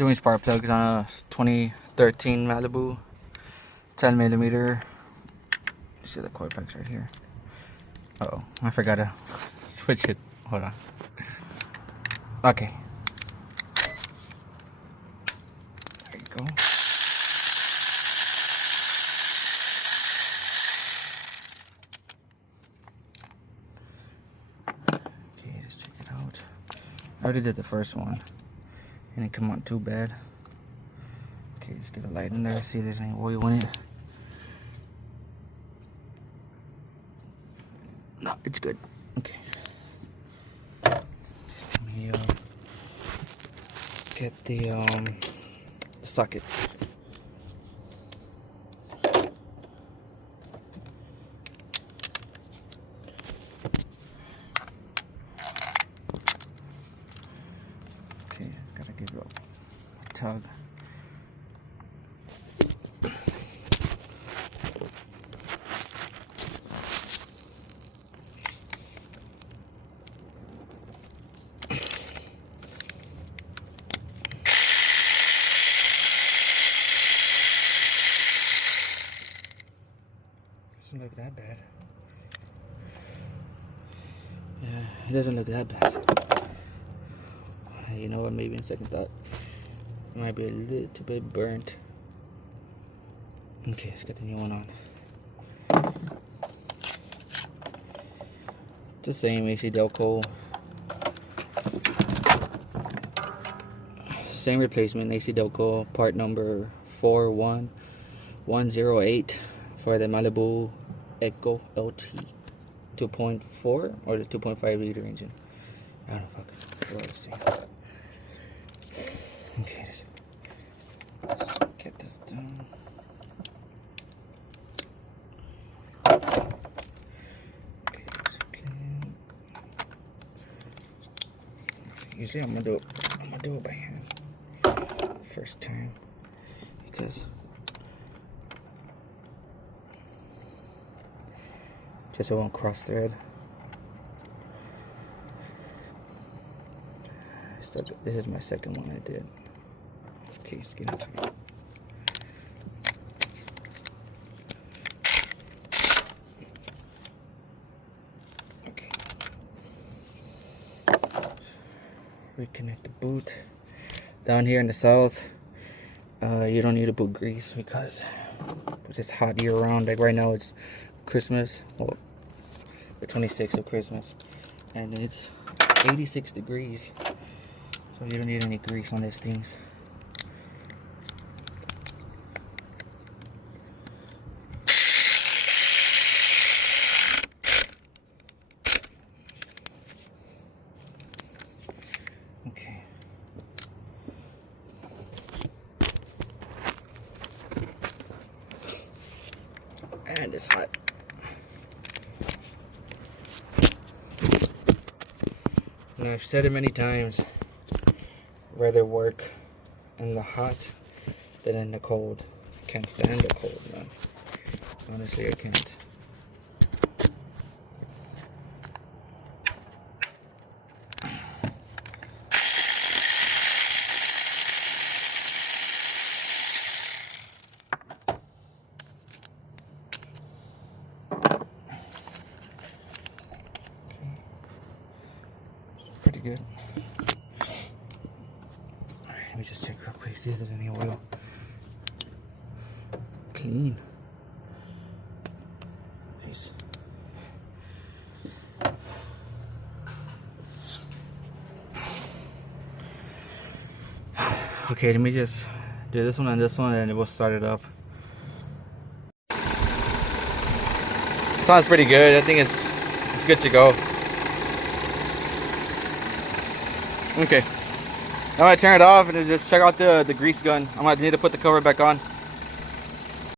Doing spark plugs on a 2013 Malibu 10mm. See the coil packs right here. Uh-oh, I forgot to switch it. Hold on. Okay. There you go. Okay, let's check it out. I already did the first one. And it come out too bad. Okay, let's get a light in there, see if there's any oil in it. No, it's good. Okay. Let me get the socket. Okay, gotta give it a tug. Doesn't look that bad. Yeah, it doesn't look that bad. You know what, maybe in second thought, it might be a little bit burnt. Okay, let's get the new one on. It's the same AC Delco. Same replacement, AC Delco, part number 41108 for the Malibu Echo LT 2.4 or the 2.5 liter engine. I don't know, fuck. Let's see. Okay, let's get this done. Okay, it's clean. Usually I'm gonna do it by hand first time because just so it won't cross thread. This is my second one I did. Okay, let's get into it. Okay. Reconnect the boot. Down here in the south, you don't need to put grease because it's hot year round. Like right now it's Christmas, well, the 26th of Christmas, and it's 86 degrees. So you don't need any grease on these things. Okay. And it's hot. Now I've said it many times. Rather work in the hot than in the cold. Can't stand the cold, man. Honestly, I can't. Pretty good. Let me just check real quick, see if there's any oil. Clean. Nice. Okay, let me just do this one and this one and we'll start it up. Sounds pretty good. I think it's good to go. Okay. I'm gonna turn it off and just check out the grease gun. I'm gonna need to put the cover back on.